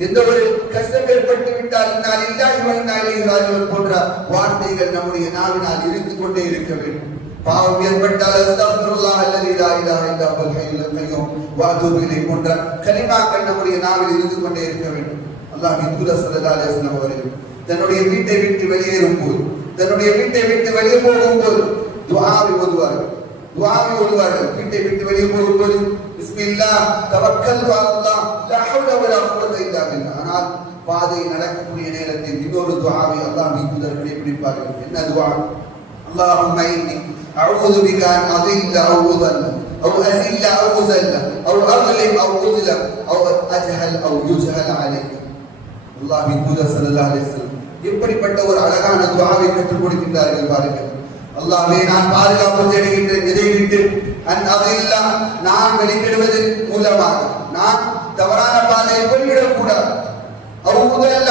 எந்த ஒரு கஷ்டம் ஏற்பட்டு விட்டால் இன்னா லில்லாஹி வ இன்னா இலைஹி ராஜிஊன் போன்ற வார்த்தைகள் நம்முடைய நாவினால் இருந்து கொண்டே இருக்க வேண்டும். பாவம் ஏற்பட்டால் அஸ்தக்ஃபிருல்லாஹ் அல்லதி லா இலாஹ இல்லா ஹுவல் ஹய்யுல் கய்யூம் வ அதூபு இலைஹி போன்ற கலிமாக்கள் நம்முடைய நாவில் இருந்து கொண்டே இருக்க வேண்டும். அல்லாஹ்வின் தூதர் ஸல்லல்லாஹு அலைஹி வஸல்லம் அவர்கள் தன்னுடைய வீட்டை விட்டு வெளியேறும் போது, தன்னுடைய வீட்டை விட்டு வெளியே போகும்போது துஆவை ஓதுவார்கள். வீட்டை விட்டு வெளியே போகும்போது பிஸ்மில்லாஹ் தவக்கல்து அலல்லாஹ் லா ஹவ்ல வலா குவத இல்லா பில்லாஹ். ஆனால் பாதை நடக்கக்கூடிய நேரத்தில் இன்னொரு துஆவை அல்லாஹ்வின் தூதர் கடைபிடிப்பார்கள். என்ன துஆ? அல்லாஹும்ம இன்னி அஊது பிக அன் அதில்ல அவ் உதல்ல அவ் அஸில்ல அவ் உஸல்ல அவ் அக்லிம் அவ் உஸ்லம் அவ் அஜ்ஹல் அவ் யுஜ்ஹல் அலைஹி. அல்லாஹ்வின் தூதர் ஸல்லல்லாஹு அலைஹி வஸல்லம் இப்படிப்பட்ட ஒரு அழகான துஆவை கற்றுக் கொடுக்கின்றார்கள். பாருங்கள், அல்லாஹ்வே, நான் பாதுகாப்பு தேடுகின்றேன். எதை விட்டு? அன் அதில்லா, நான் வெளிக்கிடுவதன் மூலமாக நான் தவறான பாதையை போய்விடக்கூடாது. அவ் உதல்ல,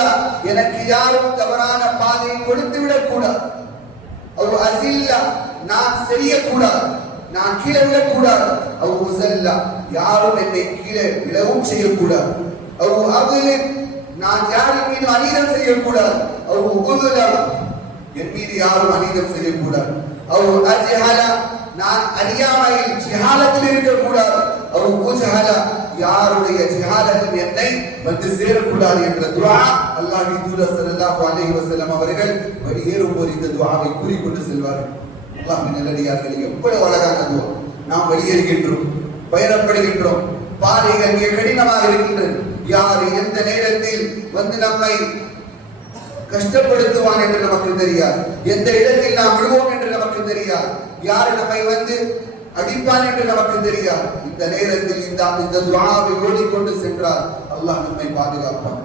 எனக்கு யாரும் தவறான பாதையை கொடுத்து விடக்கூடாது. அவ் அஸில்லா, நான் செய்யக்கூடாது, நான் கீழே விடக்கூடாது. அவ் உஸல்ல, யாரும் என்னை கீழே விழவும் செய்யக்கூடாது. அவ் அக்லிம், நான் யாரின் மீது அநீதம் செய்யக்கூடாது. அவ் உஸ்லம், என் மீது யாரும் அநீதம் செய்யக்கூடாது. அவ் அஜ்ஹல, நான் அறியாமையில் ஜஹாலத்தில் இருக்கக்கூடாது. அவ் உஜ்ஹல, யாருடைய ஜஹாலத்தில் என்னை வந்து சேரக்கூடாது என்ற துஆ அல்லாஹ்வின் தூதர் ஸல்லல்லாஹு அலைஹி வஸல்லம் அவர்கள் வெளியேறும் போது இந்த துஆவை கூறிக்கொண்டு செல்வார்கள். அல்லாஹ்வின் நல்லடியார்களே, எவ்வளவு அழகான துஆ. நாம் வெளியேறுகின்றோம், பயணப்படுகின்றோம், பாதைகள் மிக கடினமாக இருக்கின்றது. யார் எந்த நேரத்தில் வந்து நம்மை கஷ்டப்படுத்துவான் என்று நமக்கு தெரியாது, எந்த இடத்தில் நாம் விடுவோம் என்று நமக்கு தெரியாது, யார் நம்மை அடிப்பான் என்று நமக்கு தெரியாது. இந்த நேரத்தில் இந்த துஆவை ஓடிக்கொண்டு சென்றால் அல்லாஹ் நம்மை பாதுகாப்பான்.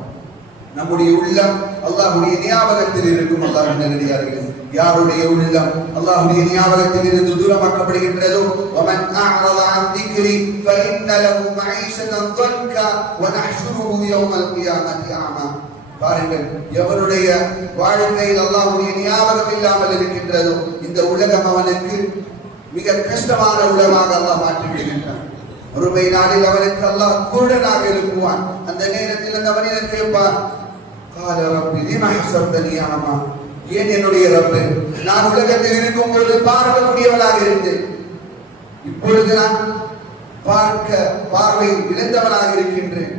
நம்முடைய உள்ளம் அல்லாஹ்வுடைய ஞாபகத்தில் இருக்கும். அல்லாஹ்வின் நல்லடியார்களே, யாருடைய உள்ளம் அல்லாஹ்வுடைய ஞாபகத்தில் இருந்து தூரமாக்கப்படுகின்றதோ, வமன் அஅரத அன் திக்ரி ஃபஇன்ன லஹு மஈஷதன் ضنكا ونحشره يوم القيامة أعمى. பாருங்கள், எவருடைய வாழ்க்கையில் அல்லாஹ்வுடைய ஞாபகம் இல்லாமல் இருக்கின்றதோ இந்த உலகம் அவனுக்கு மிக கஷ்டமான உலகமாக அல்லாஹ் மாற்றி விடுகின்றான். ஒருமை நாளில் அவனுக்கு அல்லாஹ் குருடனாக எழுப்புவான். அந்த நேரத்தில் அந்த மனிதன் கேட்பான், கால ரப்பி லிமா ஹஸர்தனி அமா, ஏன் என்னுடைய ரப்பே, நான் உலகத்தில் இருக்கும் பொழுது பார்க்கக்கூடியவனாக இருந்தேன், இப்பொழுது நான் பார்வை இழந்தவனாக இருக்கின்றேன்,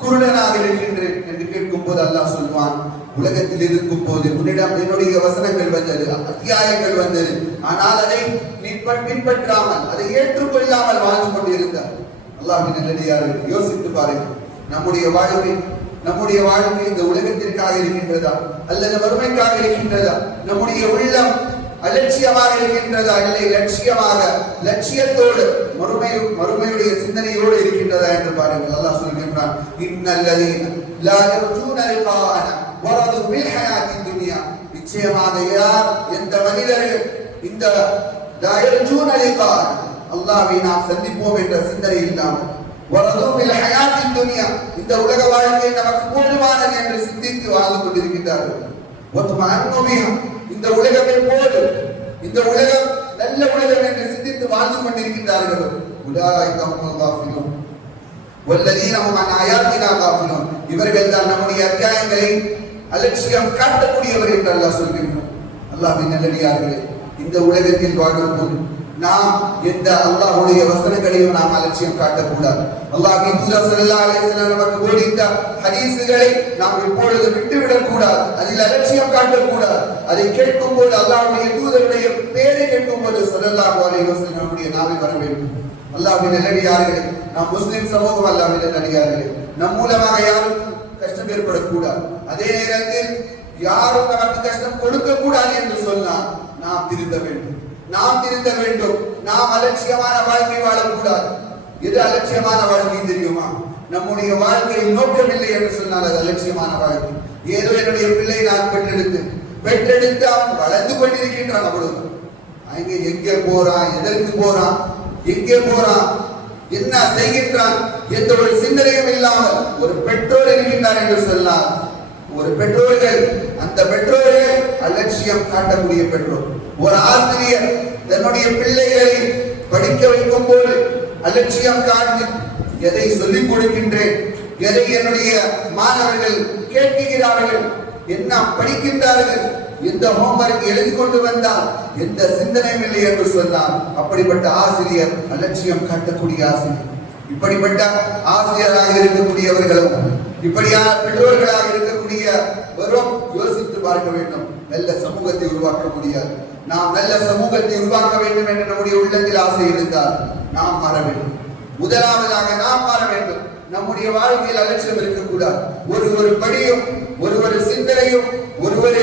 குருடனாக இருக்கின்றேன் என்று கேட்கும் போது அல்லாஹ் சொல்வான், உலகத்தில் இருக்கும் போது உன்னிடம் என்னுடைய வசனங்கள் வந்தது, அத்தியாயங்கள் வந்தது, ஆனால் அதை நீ பின்பற்றாமல் அதை ஏற்றுக்கொள்ளாமல் வாழ்ந்து கொண்டிருந்தார். அல்லாஹ்வின் நல்லடியார்களே, யோசித்து பாருங்கள், நம்முடைய வாழ்க்கை இந்த உலகத்திற்காக இருக்கின்றதா அல்லது வறுமைக்காக இருக்கின்றதா? நம்முடைய உள்ளம் அலட்சியமாக இருக்கின்றதா இல்லை லட்சியத்தோடு மறுமையுடைய சிந்தனையோடு இருக்கின்றதா என்று பாருங்கள். அல்லாஹ் சொல்கின்றான், இன்னல்லதீன லா யர்ஜூன லிகாஅனா வரது பில் ஹயாத்தித் துன்யா, நிச்சயமாக யார் எந்த மனிதர்கள் இந்த லா யர்ஜூன லிகாஅனா அல்லாஹ்வை நாம் சந்திப்போம் என்ற சிந்தனை இல்லாமல் வரது பில் ஹயாத்தித் துன்யா இந்த உலக வாழ்க்கை நமக்கு போதுமானது என்று சிந்தித்து வாழ்ந்து கொண்டிருக்கிறார்கள். வத்மஅன்னு பிஹா இந்த உலகமே போது, இந்த உலகம் நல்ல உலகம் என்று சிந்தித்து வாழ்ந்து கொண்டிருக்கிறார்கள். உலாயிக ஹுமுல் காஃபிலூன் வல்லதீன ஹும் அன் ஆயாத்தினா காஃபிலூன், இவர்கள் தான் நம்முடைய அத்தியாயங்களை அலட்சியம் காட்டக்கூடியவர் என்று அல்லாஹ் சொல்கிறார். அல்லாஹ்வின் நல்லடியார்களே, இந்த உலகத்தில் வாழும்போது நாம் எந்த அல்லாஹ்வுடைய வசனங்களையும் நாம் அலட்சியம் காட்டக்கூடாது. அல்லாஹ்வின் தூதர் ஸல்லல்லாஹு அலைஹி வஸல்லம் நமக்கு போதித்த ஹதீஸ்களை நாம் எப்பொழுது விட்டுவிடக் கூடாது, அதில் அலட்சியம் காட்டக்கூடாது. அதை கேட்கும் போது அல்லாஹ்வுடைய தூதருடைய பெயரை கேட்கும் போது ஸல்லல்லாஹு அலைஹி வஸல்லம் நம்முடைய நாவில் வர வேண்டும். அல்லாஹ்வின் நல்லடியார்களே, நாம் முஸ்லிம் சமூகம், அல்லாஹ்வின் நல்லடியார்களே, நம் மூலமாக யாரும் கஷ்டம் ஏற்படக்கூடாது, அதே நேரத்தில் யாரும் நமக்கு கஷ்டம் கொடுக்க கூடாது என்று சொன்னால் நாம் திருந்த வேண்டும். நாம் அலட்சியமான வாழ்க்கை வாழக்கூடாது. எது அலட்சியமான வாழ்க்கை தெரியுமா? நம்முடைய வாழ்க்கையில் நோக்கமில்லை என்று சொன்னால் அது அலட்சியமான வாழ்க்கை. ஏதோ என்னுடைய பிள்ளை நான் பெற்றெடுத்து அவன் வளர்ந்து கொண்டிருக்கின்றான், அவ்வளவு. அங்கே எங்கே போறான், எதற்கு போறான், எங்கே போறான், என்ன செய்கின்றான் எந்த ஒரு சிந்தனையும் இல்லாமல் ஒரு பெற்றோர் இருக்கின்றார் என்று சொன்னால், ஒரு பெற்றோர்கள், அந்த பெற்றோர்கள் அலட்சியம் காட்டக்கூடிய பெற்றோர். ஒரு ஆசிரியர் தன்னுடைய பிள்ளைகளை படிக்க வைக்கும் போது அலட்சியம் காட்டி, எதை சொல்லிக் கொடுக்கின்றேன், எதை என்னுடைய மாணவர்கள் கேட்கிறார்கள், என்ன படிக்கின்றார்கள், எந்த ஹோம்வொர்க் எழுதி கொண்டு வந்தால் எந்த சிந்தனையும் இல்லை என்று சொன்னார். அப்படிப்பட்ட ஆசிரியர் அலட்சியம் காட்டக்கூடிய ஆசிரியர். இப்படிப்பட்ட ஆசிரியராக இருக்கக்கூடியவர்களும் இப்படியான பெற்றோர்களாக இருக்கக்கூடிய வரும் யோசித்து பார்க்க வேண்டும். நல்ல சமூகத்தை உருவாக்க முடியாது. நாம் நல்ல சமூகத்தை உருவாக்க வேண்டும் என்று நம்முடைய உள்ளத்தில் ஆசை இருந்தால் நாம் மாற வேண்டும். முதலாவதாக நாம் மாற வேண்டும். நம்முடைய வாழ்க்கையில் அலட்சியம் இருக்கக்கூடாது. ஒரு படியும் ஒரு சிந்தனையும் ஒரு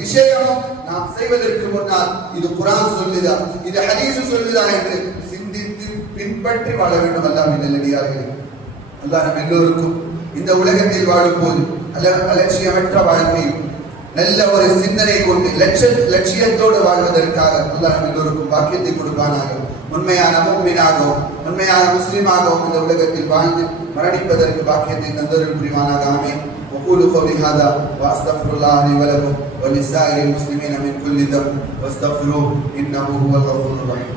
விஷயமும் நாம் செய்வதற்கு முன்னால் இது குர்ஆன் சொல்லுதா, இது ஹதீஸ் சொல்லுதா என்று சிந்தித்து பின்பற்றி வாழ வேண்டும். அல்லாஹ்வின் நல்லடியார்களே, அல்லாஹ் நம் எல்லோருக்கும் இந்த உலகத்தில் வாழும் போது அலட்சியமற்ற வாழ்க்கையும் நல்ல ஒரு சிந்தனை கொண்டு லட்சியத்தோடு வாழ்வதற்காக அல்லாஹ் நம் எல்லோருக்கும் பாக்கியத்தை கொடுப்பானாக. உண்மையான முஃமினாகவும் உண்மையான முஸ்லிமாகவும் இந்த உலகத்தில் வாழ்ந்து மரணிப்பதற்கு பாக்கியத்தை தந்தருள் புரிவானாக. ஆமீன். وقولوا قولي هذا واستغفر الله لي ولكم ولسائر المسلمين من كل ذنب واستغفروه انه هو الغفور الرحيم.